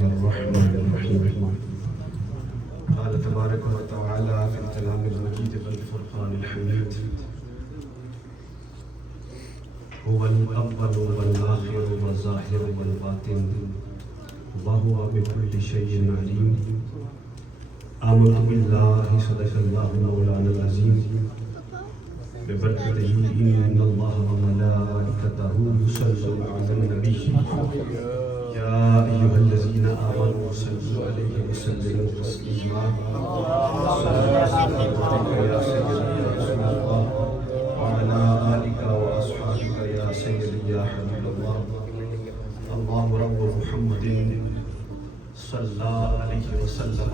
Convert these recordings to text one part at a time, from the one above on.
الرحمن الرحيم. قال تبارك وتعالى في الكلام المجيد والفرقان الحميد: هو الأول والآخر والظاهر والباطن وهو بكل شيء عليم. آمنت بالله صدق الله مولانا العظيم ببركته إن الله وملائكته يصلون على النبي يا أيها الذين آمنوا صلوا عليه وسلموا تسليما. صلوات يا سيدي يا رسول الله وعلى آلك وأصحابك يا سيدي يا حبيب الله. الله رب محمد صلى عليه وسلم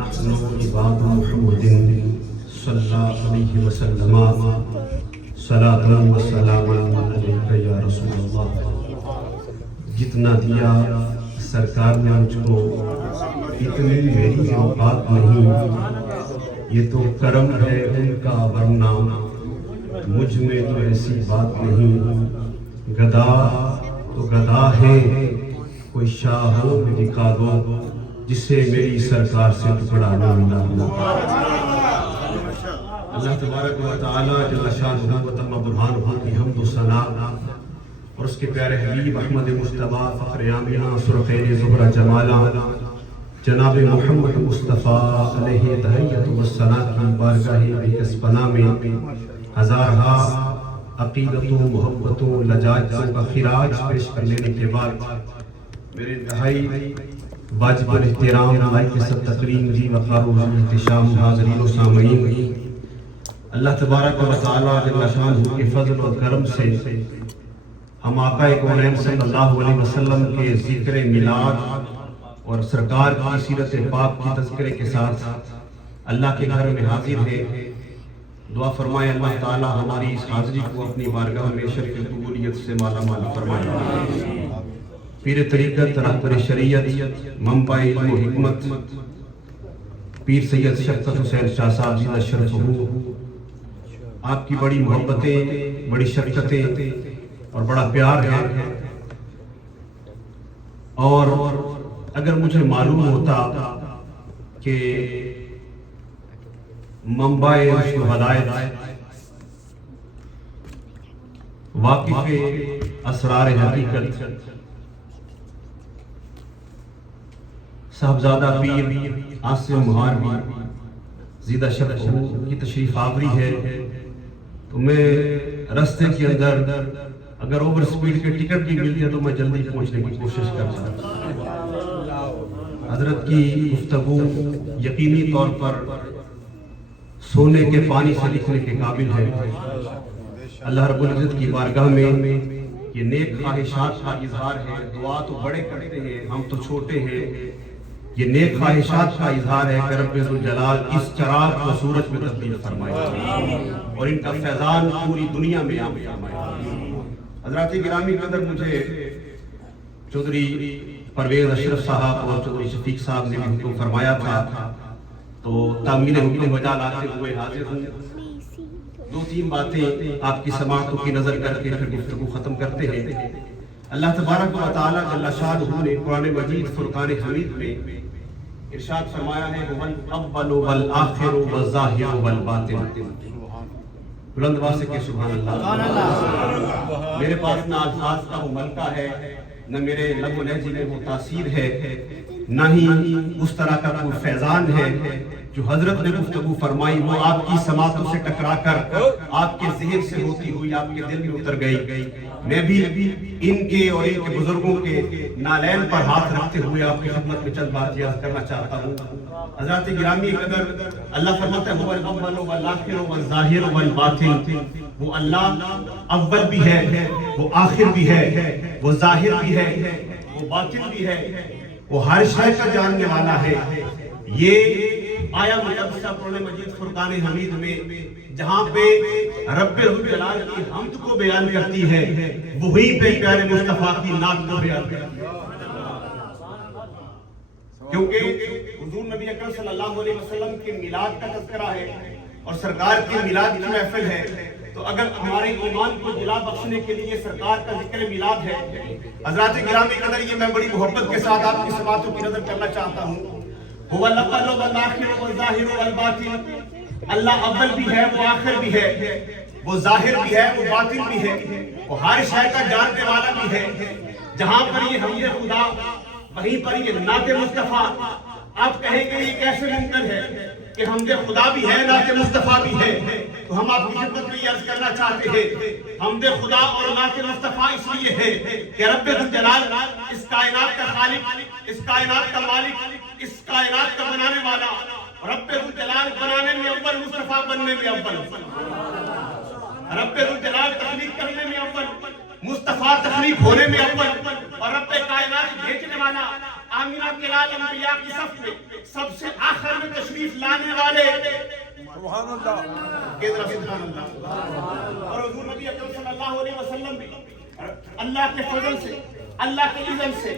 نحن عباد محمد صلى عليه وسلم صلاة وسلام عليك يا رسول الله. جتنا دیا سرکار نے مجھ کو اتنی میری اوقات نہیں، یہ تو کرم ہے ان کا، ورنہ مجھ میں تو ایسی بات نہیں. گدا تو گدا ہے، کوئی شاہ ہو بھی دکھا دو جسے میری سرکار سے ٹکڑا نہ ملا. اللہ تبارک و تعالی جل شانہ و تم برہانہ کی حمد و ثنا اور اس کے پیارے حبیب احمد مصطفیٰ فخر آمینہ سرخیر زہرہ جمالہ جناب محمد مصطفیٰ علیہ تحیت و ثنا کی بارگاہ بکس پناہ میں ہزارہا عقیدتوں محبتوں لجاجتوں کا خراج پیش کر لینے کے بعد میرے انتہائی واجب الاحترام لائق سب تقریم دی وقار و احتشام حاضرین و سامعین، اللہ تبارک و تعالی جل شانہ کے فضل و کرم سے ہم آقا کونین صلی اللہ علیہ وسلم کے ذکر میلاد اور سرکار کی سیرت پاک کی تذکرے کے ساتھ اللہ کے گھر میں حاضر ہے. دعا فرمائے اللہ تعالی ہماری اس حاضری کو اپنی بارگاہ میں شرف قبولیت سے مالا مال فرمائے. پیر طریقت، رہبر شریعت، منبع علم و حکمت پیر سید شفقت حسین شاہ صاحب زیدہ شرف ہو، آپ کی بڑی محبتیں، بڑی شفقتیں اور بڑا پیار ہے. اور اگر مجھے معلوم ہوتا کہ منبع رشد و ہدایت واقف اسرار حقیقت صاحبزادہ پیر عاصم مہاروی زیدہ شرف کی تشریف آوری ہے، تو میں رستے کے اندر اگر اوور سپیڈ کے ٹکٹ بھی مل گیا تو میں جلدی پہنچنے کی کوشش کرتا ہوں. حضرت کی گفتگو یقینی طور پر سونے کے پانی سے لکھنے کے قابل ہے. اللہ رب العزت کی بارگاہ میں یہ نیک خواہشات کا اظہار ہے. دعا تو بڑے کرتے ہیں، ہم تو چھوٹے ہیں. یہ نیک خواہشات کا اظہار ہے کہ رب ذوالجلال اس چراغ کو سورج میں تبدیل فرمائے اور ان کا فیضان پوری دنیا میں عام فرمائے. حضرات گرامی قدر، مجھے چودھری پرویز اشرف صاحب اور چودھری شفیق صاحب نے بھی حکم فرمایا تھا، تو تعمیل حکم بجا لاتے ہوئے حاضر ہوں. دو تین باتیں آپ کی سماعتوں کی نظر کر کے پھر گفتگو ختم کرتے ہیں. اللہ تبارک و تعالی جل شانہ نے قرآن مجید فرقان حمید میں ارشاد فرمایا ہے: هو الاول والآخر والظاہر والباطن. بلند آواز سے کہ سبحان اللہ. میرے پاس نہ الفاظ کا وہ ملکہ ہے، نہ میرے لب و لہجے میں وہ تاثیر ہے، نہ ہی اس طرح کا کوئی فیضان ہے. جو حضرت نے گفتگو فرمائی وہ آپ کی سماعتوں سے ٹکرا کر آپ کے ذہن سے ہوتی ہوئی آپ کے دل میں اتر گئی. میں بھی ان کے اور ان کے بزرگوں کے نالین پر ہاتھ رکھتے ہوئے آپ کی خدمت میں چند بات یاد کرنا چاہتا ہوں. حضرات گرامی قدر، اللہ فرماتا ہے: هو الاول والآخر والظاہر والباطن. وہ اللہ اول بھی ہے، وہ آخر بھی ہے، وہ ظاہر بھی ہے، وہ باطن بھی ہے، وہ ہر شے کا جاننے والا ہے. یہ آیا مقدسہ قرآن مجید فرقان حمید میں جہاں پہ رب الجلال کی حمد کو بیان کرتی ہے، وہی پہ پیارے مصطفیٰ کی نعت کو بیان کرتی ہے. کیونکہ حضور نبی اکرم صلی اللہ علیہ وسلم کے میلاد کا تذکرہ ہے اور سرکار کی میلاد کی محفل ہے. تو اگر ہمارے ایمان کو جلا بخشنے کے لیے سرکار کا ذکر میلاد ہے، حضرات گرامی قدر، یہ میں بڑی محبت کے ساتھ آپ کی سماعتوں کی نظر کرنا چاہتا ہوں۔ هو الاول والآخر والظاہر والباطن، اللہ اول بھی ہے، وہ آخر بھی ہے، وہ ظاہر بھی ہے، وہ باطن بھی ہے، وہ ہر شے کا جاننے والا بھی ہے۔ جہاں پر یہ حمد خدا، وہیں پر یہ نعت مصطفیٰ۔ آپ کہیں گے یہ کیسے ممکن ہے کہ حمد خدا بھی ہے، نعت مصطفیٰ بھی ہے؟ تو ہم آپ کی خدمت میں یہ عرض کرنا چاہتے ہیں، حمد خدا اور نعت مصطفیٰ اس لیے ہے کہ رب ذوالجلال اس کائنات کا خالق، اس کائنات کا مالک، اس کائنات کا بنانے والا، رب ذوالجلال بنانے میں اول، مصطفیٰ بننے میں اول، رب ذوالجلال تخلیق کرنے میں اول، مصطفیٰ تخلیق ہونے میں اول، اور رب کائنات بھیجنے والا، آمینہ کے لال انبیاء کی صف میں سب سے آخر میں تشریف لانے والے، سبحان اللہ، کے طرف سبحان اللہ۔ اور حضور نبی اکرم صلی اللہ علیہ وسلم بھی اللہ کے فضل سے، اللہ کے علم سے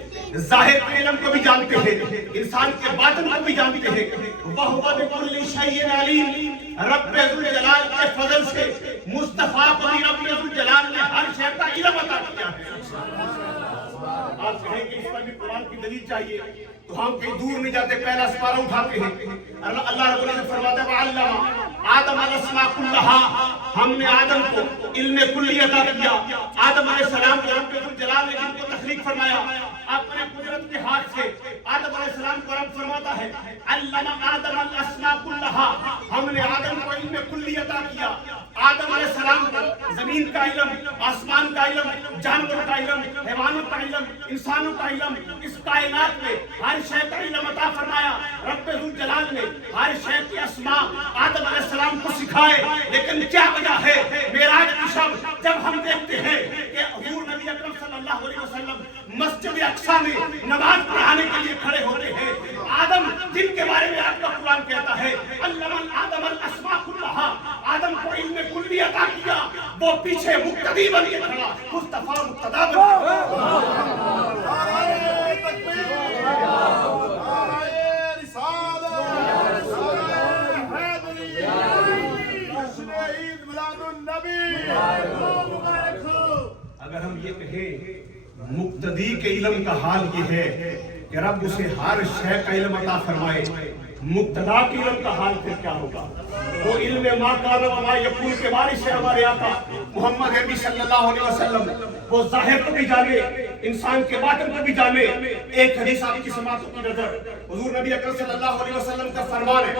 ظاہر کے علم کو بھی جانتے ہیں، انسان کے باطن کو بھی جانتے ہیں۔ وَهُوَ بِكُلِّ شَيْءٍ عَلِيمٌ، رب ذوالجلال کے فضل سے مصطفیٰ کو بھی رب ذوالجلال نے ہر شے کا علم عطا کیا ہے۔ آپ کہیں کہ اس پر بھی قرآن کی دلیل چاہیے، تو ہم کہیں دور نہیں جاتے، پہلا سپارہ اٹھاتے ہیں۔ اللہ رب العزت فرماتا ہے وَعَلَّمَ آدم الاسماء کلہا، ہم نے آدم کو علم کلی عطا کیا۔ آدم علیہ السلام کو رب ذوالجلال نے جن کو تخلیق فرمایا اپنے قدرت کے ہاتھ سے، آدم علیہ السلام کو رب فرماتا ہے علم آدم الاسماء کلہا، ہم نے آدم کو علم کلی عطا کیا۔ آدم علیہ السلام کو زمین کا علم، آسمان کا علم، جانور کا علم، حیوانوں کا علم، انسانوں کا علم، اس کائنات میں ہر شے کا علم عطا فرمایا۔ رب ذوالجلال نے ہر شے کی اسماء آدم علیہ السلام کو سکھائے، لیکن کیا وجہ ہے؟ معراج کی شب جب ہم دیکھتے ہیں کہ حضور نبی اکرم صلی اللہ علیہ وسلم مسجد اقصیٰ میں نماز پڑھانے کے لیے کھڑے ہوتے ہیں، آدم جن کے بارے میں آپ کا قرآن کہتا ہے علم آدم الاسماء کلہا، آدم کو علم کلی عطا کیا، وہ پیچھے مقتدی بن کے کھڑا، مصطفیٰ مقتدا بن اگر ہم یہ کہیں مقتدی کے علم کا حال یہ ہے کہ رب اسے ہر شے کا علم عطا فرمائے، مقتدا کے علم کا حال پھر کیا ہوگا؟ وہ علم ما کان و ما یکون کے وارث ہے ہمارے آقا محمد عربی صلی اللہ علیہ وسلم، وہ ظاہر کو بھی جانے، انسان کے باطن کو بھی جانے۔ ایک حدیث آپ کی سماعتوں کی نظر، حضور نبی اکرم صلی اللہ علیہ وسلم کا فرمان ہے،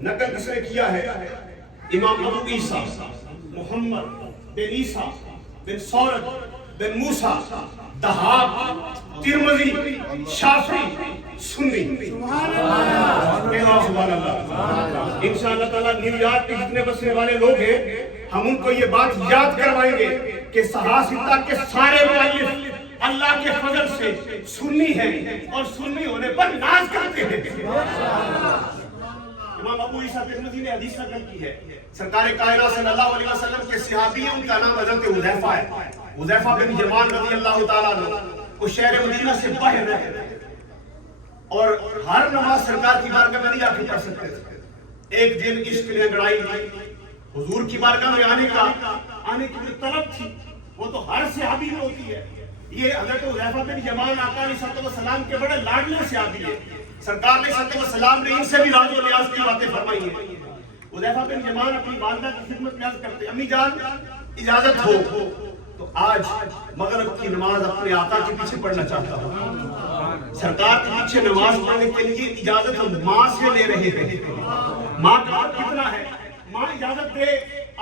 نقل کس نے کیا ہے؟ امام ابو عیسیٰ محمد بن عیسیٰ بن سورد بن موسیٰ دہاق ترمذی شافعی سنی، سبحان اللہ۔ انشاءاللہ تعالیٰ نیو یارک کے جتنے بسنے والے لوگ ہیں، ہم ان کو یہ بات یاد کروائیں گے کہ صحابہ کے سارے مؤلف اللہ کے فضل سے سنی ہیں اور سنی ہونے پر ناز کرتے ہیں۔ امام ابو عیسیٰ ترمذی نے حدیث نقل کی ہے، سرکار کائنات صلی اللہ علیہ وسلم کے صحابی ہیں، ان کا نام حضرت حذیفہ ہے، حذیفہ بن یمان رضی اللہ تعالیٰ عنہ۔ وہ شہر مدینہ سے باہر رہتے اور ہر نماز سرکار کی بارگاہ میں نہیں آ کے پڑھ سکتے تھے۔ ایک دن عشق نے انگڑائی حضور کی بارگاہ میں آنے کی جو طلب تھی وہ تو ہر صحابی میں ہوتی ہے۔ یہ حضرت حذیفہ بن یمان آقا علیہ الصلوۃ والسلام کے بڑے لاڈلے صحابی ہیں، سرکار علیہ الصلوۃ والسلام نے ان سے بھی راز و نیاز کی باتیں فرمائی ہیں۔ حذیفہ بن یمان اپنی والدہ کی خدمت میں عرض کرتے، امی جان اجازت ہو تو آج مغرب کی نماز اپنے آقا کے پیچھے پڑھنا چاہتا ہوں۔ سرکار کے پیچھے نماز پڑھنے کے لیے اجازت ہم ماں سے لے رہے ہیں۔ ماں کا حق کتنا ہے؟ ماں اجازت دے،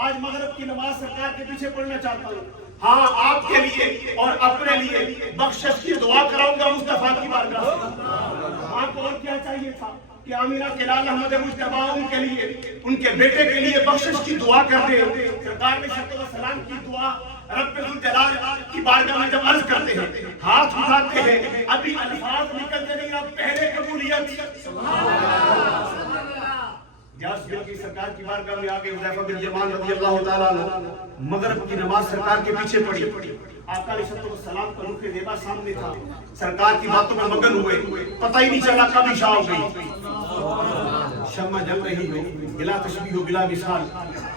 آج مغرب کی نماز سرکار کے پیچھے پڑھنا چاہتا ہوں۔ ہاں آپ کے لیے اور اپنے لیے بخشش کی دعا کراؤں گا مصطفیٰ کی بارگاہ سے۔ ماں کو اور کیا چاہیے تھا کہ آمینہ کے لال احمد مجتبیٰ ان کے لیے، ان کے بیٹے کے لیے بخشش کی دعا کر دے۔ سرکار علیہ السلام کی دعا رب ذوالجلال کی بارگاہ میں جب عرض کرتے ہیں، ہاتھ اٹھاتے ہیں، ابھی الفاظ نکلتے نہیں، اب پہلے قبولیت۔ کی سرکار کی بارگاہ میں آگے حذیفہ بن یمان رضی اللہ تعالیٰ عنہ مغرب کی نماز سرکار کے پیچھے پڑھی۔ آقا علیہ السلام کا رخ زیبا سامنے تھا، سرکار کی باتوں میں مگن ہوئے، پتہ ہی نہیں چلا کب عشاء ہو گئی۔ شمع جل رہی ہو، بلا تشبیہ ہو بلا مثال،